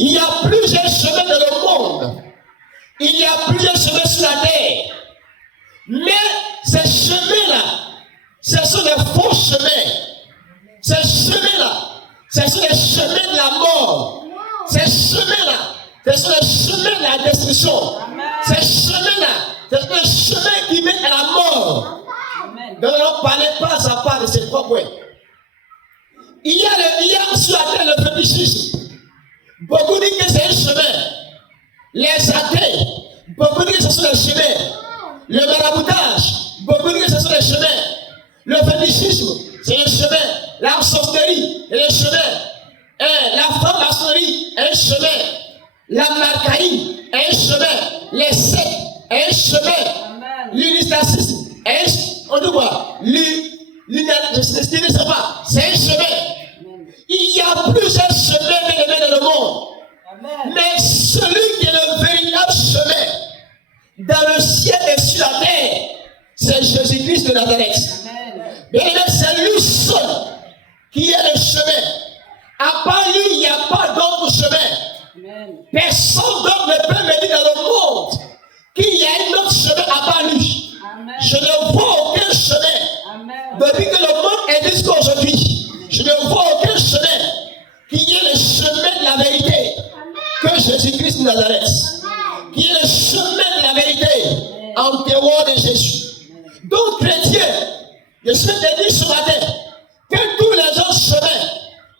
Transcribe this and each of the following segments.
Il y a plusieurs chemins dans le monde. Il y a plusieurs chemins sur la terre. Mais ces chemins-là, ce sont des faux chemins. Ces chemins-là, ce sont les chemins de la mort. Ces chemins-là, ce sont les chemins de la destruction. Ces chemins-là, ce sont les chemins qui mènent à la mort. Nous allons parler pas à pas de ces trois points. Il y a sur la terre le fétichisme. Beaucoup disent que c'est un chemin. Les athées, beaucoup disent que ce sont les chemins. Le maraboutage, beaucoup disent que ce sont les chemins. Le fétichisme, c'est un chemin. La sorcellerie, c'est un chemin. La franc-maçonnerie, un chemin. La marcaïne, un chemin. Les sectes, un chemin. L'unistacisme, on dit quoi? C'est un chemin. Il y a plusieurs chemins dans le monde. Mais celui qui est le véritable chemin dans le ciel et sur la terre, c'est Jésus-Christ de Nazareth. Bien, c'est lui seul qui est le chemin. À part lui, il n'y a pas d'autre chemin. Personne d'autre ne peut me dire dans le monde qu'il y a un autre chemin à part lui. Je ne vois aucun chemin. Depuis que le monde existe aujourd'hui, je ne vois aucun chemin qui est le chemin de la vérité que Jésus-Christ de Nazareth. Qui est le chemin de la vérité en dehors de Jésus. Donc, chrétien, je suis dit ce matin que tous les autres chemins,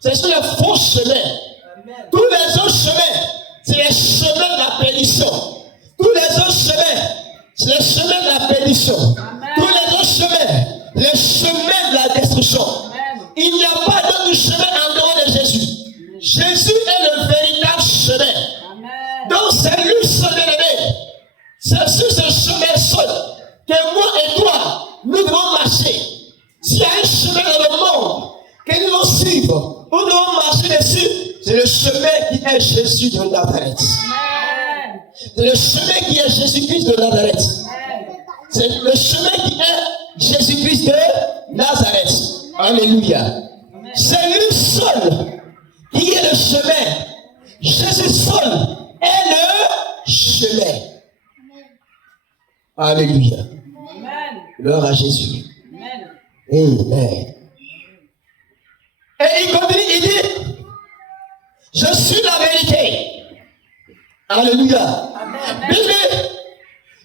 ce sont les faux chemins. Tous les autres chemins, c'est les chemins de la perdition. Tous les autres chemins, c'est les chemins de la perdition. Tous les autres chemins, les chemins de la destruction. Il n'y a pas d'autre chemin en dehors de Jésus. Jésus est le véritable chemin. Donc c'est lui seul aimé. C'est sur ce chemin seul que moi et toi, nous devons marcher. S'il y a un chemin dans le monde que nous devons suivre, nous devons marcher dessus, c'est le chemin qui est Jésus de Nazareth. C'est le chemin qui est Jésus-Christ de Nazareth. C'est le chemin qui est Jésus-Christ de Nazareth. Alléluia. C'est lui seul qui est le chemin. Jésus seul est le chemin. Alléluia. Gloire à Jésus. Amen. Et il continue, il dit, je suis la vérité. Alléluia. Bien,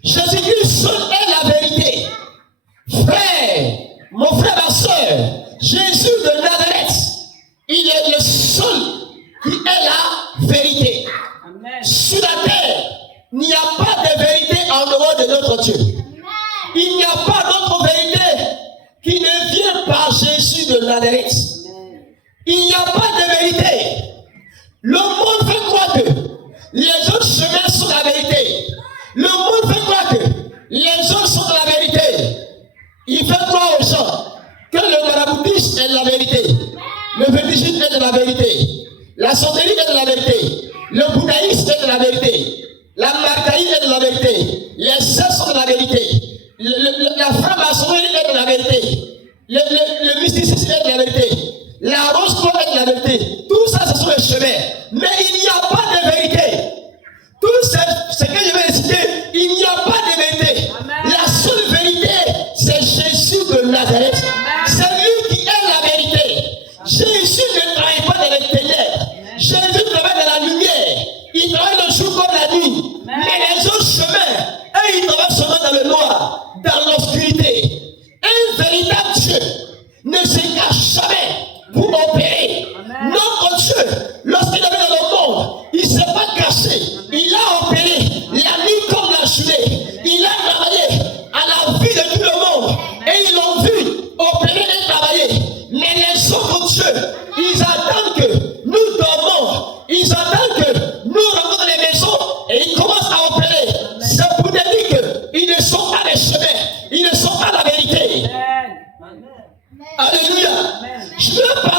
Jésus-Christ seul est la vérité. Frère, mon frère, ma soeur, Jésus de Nazareth, il est le seul qui est la vérité. Sur la terre, il n'y a pas de vérité en dehors de notre Dieu. Il n'y a pas d'autre vérité qui ne vient par Jésus de Nazareth. Il n'y a pas de vérité. Le monde fait croire que les autres chemins sont la vérité. Le monde fait croire que les autres sont la vérité. Il fait croire aux gens que le maraboutisme est de la vérité. Le fétichisme est de la vérité. La sorcellerie est de la vérité. Le bouddhisme est de la vérité. La marcaïne est de la vérité. Les sectes sont de la vérité. La franc-maçonnerie est de la vérité. Le mysticisme est de la vérité. La rose-croix est de la vérité. Tout ça, ce sont les chemins. Mais il n'y a pas de vérité. Tout ce que je vais citer, il n'y a pas de vérité. La seule vérité, c'est Jésus de Nazareth. C'est lui qui est la vérité. Jésus ne travaille pas dans les ténèbres. Jésus travaille dans la lumière. Il travaille le jour comme la nuit. Mais les autres chemins, eux, ils travaillent seulement dans le noir, dans l'obscurité. Un véritable Dieu ne se cache jamais pour opérer. Notre Dieu, lorsqu'il est dans le monde, il ne s'est pas caché. Il a opéré la nuit comme la journée. Il a travaillé à la vie de tout le monde. Et ils l'ont vu opérer et travailler. Mais les autres dieux, ils attendent que nous dormons. Ils attendent que nous rentrons dans les maisons et ils commencent à opérer. C'est pour te dire qu'ils ne sont pas les chemins. Ils ne sont pas la vérité. Alléluia. Je veux pas